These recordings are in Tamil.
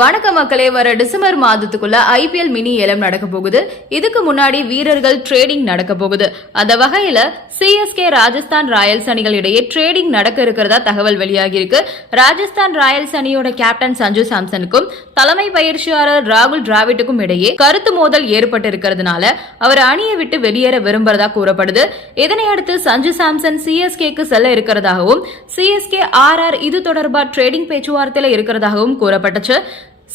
வணக்க மக்களே வர டிசம்பர் மாதத்துக்குள்ள ஐபிஎல் மினி ஏலம் நடக்க போகுது. இதுக்கு முன்னாடி வீரர்கள் ட்ரேடிங் நடக்க போகுது. அந்த வகையில சிஎஸ்கே ராஜஸ்தான் ராயல்ஸ் அணிகள் இடையே ட்ரேடிங் நடக்க இருக்கிறதா தகவல் வெளியாகி இருக்கு ராஜஸ்தான் ராயல்ஸ் அணியோட கேப்டன் சஞ்சு சாம்சனுக்கும் தலைமை பயிற்சியாளர் ராகுல் டிராவிட்டுக்கும் இடையே கருத்து மோதல் ஏற்பட்டு இருக்கிறதுனால அவர் அணியை விட்டு வெளியேற விரும்புறதா கூறப்படுது. இதனையடுத்து சஞ்சு சாம்சன் சிஎஸ்கேக்கு செல்ல இருக்கிறதாகவும் சிஎஸ்கே ஆர் ஆர் இது தொடர்பா ட்ரேடிங் பேச்சுவார்த்தையில இருக்கிறதாகவும் கூறப்பட்டுச்சு.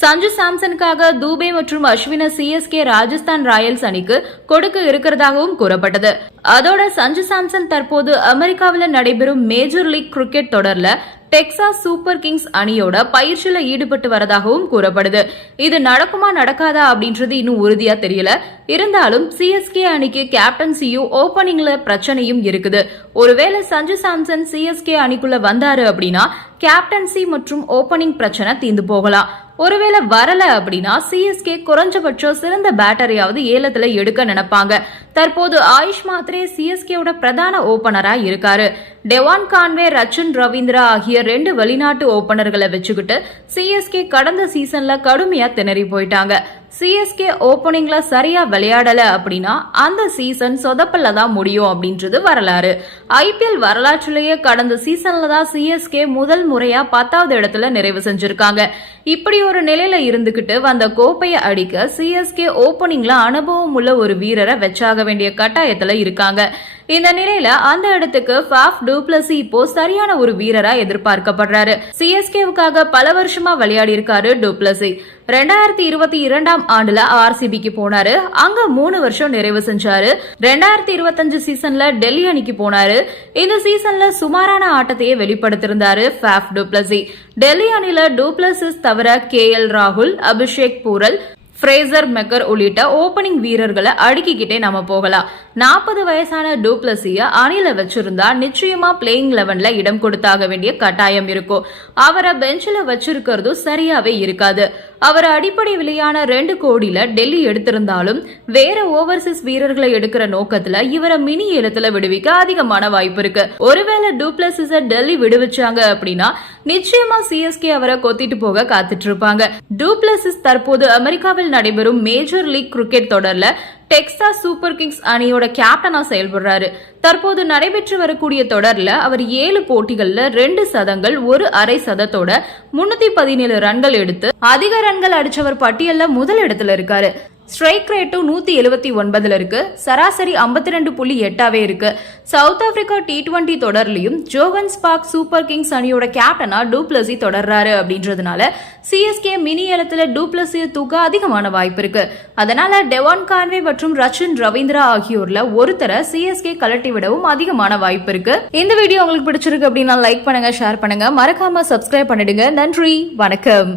சஞ்சு சாம்சனுக்காக தூபே மற்றும் அஸ்வின சிஎஸ்கே ராஜஸ்தான் ராயல்ஸ் அணிக்கு கொடுக்க இருக்கிறதாகவும் கூறப்பட்டது. அதோட சஞ்சு சாம்சன் தற்போது அமெரிக்காவில் நடைபெறும் மேஜர் லீக் கிரிக்கெட் தொடர்ல டெக்சாஸ் சூப்பர் கிங்ஸ் அணியோட பயிற்சியில ஈடுபட்டு வரதாகவும் கூறப்படுது. இது நடக்குமா நடக்காதா அப்படின்றது இன்னும் உறுதியா தெரியல. இருந்தாலும் சிஎஸ்கே அணிக்கு கேப்டன்சியும் ஓபனிங்ல பிரச்சனையும் இருக்குது. ஒருவேளை சஞ்சு சாம்சன் சிஎஸ்கே அணிக்குள்ள வந்தாரு அப்படின்னா கேப்டன்சி மற்றும் ஓபனிங் பிரச்சனை தீந்து போகலாம். ஒருவேளை வரல அப்படின்னா சிஎஸ்கே குறைஞ்சபட்சம் சிறந்த பேட்டரியாவது ஏலத்துல எடுக்க நினைப்பாங்க. தற்போது ஆயுஷ் மாத்ரே சிஎஸ்கேவோட பிரதான ஓபனரா இருக்காரு. டெவான் கான்வே ரச்சன் ரவீந்திரா ஆகிய ரெண்டு வெளிநாட்டு ஓபனர்களை வச்சுக்கிட்டு சிஎஸ்கே கடந்த சீசன்ல கடுமையா திணறி போயிட்டாங்க. சிஎஸ்கே ஓப்பனிங்ல சரியா விளையாடல அப்படின்னா அந்த சீசன் சொதப்பல்ல தான் முடியும் அப்படின்றது வரலாறு. ஐபிஎல் வரலாற்றிலேயே கடந்த சீசன்ல தான் சிஎஸ்கே முதல் முறையா பத்தாவது இடத்துல நிறைவு செஞ்சிருக்காங்க. இப்படி ஒரு நிலையில இருந்துகிட்டு வந்த கோப்பையை அடிக்க சிஎஸ்கே ஓப்பனிங்ல அனுபவம் உள்ள ஒரு வீரரை வச்சாக வேண்டிய கட்டாயத்துல இருக்காங்க. இந்த நிலையில அந்த இடத்துக்கு ஃபாஃப் டூப்ளசி e இப்போ சரியான ஒரு வீரரா எதிர்பார்க்கப்படுறாரு. சிஎஸ்கேவுக்காக பல வருஷமா விளையாடி இருக்காரு டூப்ளசி e. ரெண்டாயிரத்தி இருபத்தி இரண்டாம் ஆண்டுல ஆர்சிபிக்கு போனாரு. அங்க மூணு வருஷம் நிறைவு செஞ்சாரு. ரெண்டாயிரத்தி இருபத்தஞ்சு சீசன்ல டெல்லி அணிக்கு போனாரு. இந்த சீசன்ல சுமாரான ஆட்டத்தையே வெளிப்படுத்திருந்தாரு Faf du Plessis e. Delhi அணில du Plessis தவிர கே எல் ராகுல் அபிஷேக் பூரல் ஃப்ரேசர் மெக்கர் உள்ளிட்ட ஓபனிங் வீரர்களை அடுக்கிக்கிட்டே நம்ம போகலாம். நாற்பது வயசான டூப்ளசிய அணில வச்சிருந்தா நிச்சயமா பிளேயிங் லெவன்ல இடம் கொடுத்தாக வேண்டிய கட்டாயம் இருக்கும். அவரை பெஞ்சில் வச்சிருக்கிறதும் சரியாவே இருக்காது. அவர் அடிப்படை விலையான ரெண்டு கோடியில டெல்லி எடுத்திருந்தாலும் வேற ஓவர்சீஸ் வீரர்களை எடுக்கிற நோக்கத்துல இவரை மினி ஏலத்துல விடுவிக்க அதிகமான வாய்ப்பு இருக்கு. ஒருவேளை டூப்ளசிஸ டெல்லி விடுவிச்சாங்க அப்படின்னா நிச்சயமா சிஎஸ்கே அவரை கொத்திட்டு போக காத்துட்டு இருப்பாங்க. டூப்ளசிஸ் தற்போது அமெரிக்காவில் நடைபெறும் மேஜர் லீக் கிரிக்கெட் தொடர்ல டெக்சாஸ் சூப்பர் கிங்ஸ் அணியோட கேப்டனா செயல்படுறாரு. தற்போது நடைபெற்று வரக்கூடிய தொடர்ல அவர் ஏழு போட்டிகள்ல ரெண்டு சதங்கள் ஒரு அரை சதத்தோட முன்னூத்தி பதினேழு ரன்கள் எடுத்து அதிக ரன்கள் அடிச்சவர் பட்டியல்ல முதல் இடத்துல இருக்காரு. ஸ்ட்ரைக் ரேட்டும் நூத்தி எழுபத்தி ஒன்பதுல இருக்கு. சராசரி ஐம்பத்தி ரெண்டு புள்ளி எட்டாவே இருக்கு. சவுத் ஆப்பிரிக்கா டி டுவெண்ட்டி தொடர்லயும் ஜோகன் ஸ்பாக் சூப்பர் கிங்ஸ் அணியோட கேப்டனா டூப்ளசி தொடர்றாரு அப்படின்றதுனால சிஎஸ்கே மினி ஏலத்தில் டூப்ளசி தூக்க அதிகமான வாய்ப்பு இருக்கு. அதனால டெவான் கான்வே மற்றும் ரச்சின் ரவீந்திரா ஆகியோர்ல ஒருத்தரை சிஎஸ்கே கலட்டி விடவும் அதிகமான வாய்ப்பு இருக்கு. இந்த வீடியோ உங்களுக்கு பிடிச்சிருக்கு அப்படின்னா லைக் பண்ணுங்க ஷேர் பண்ணுங்க. மறக்காம சப்ஸ்கிரைப் பண்ணிடுங்க. நன்றி வணக்கம்.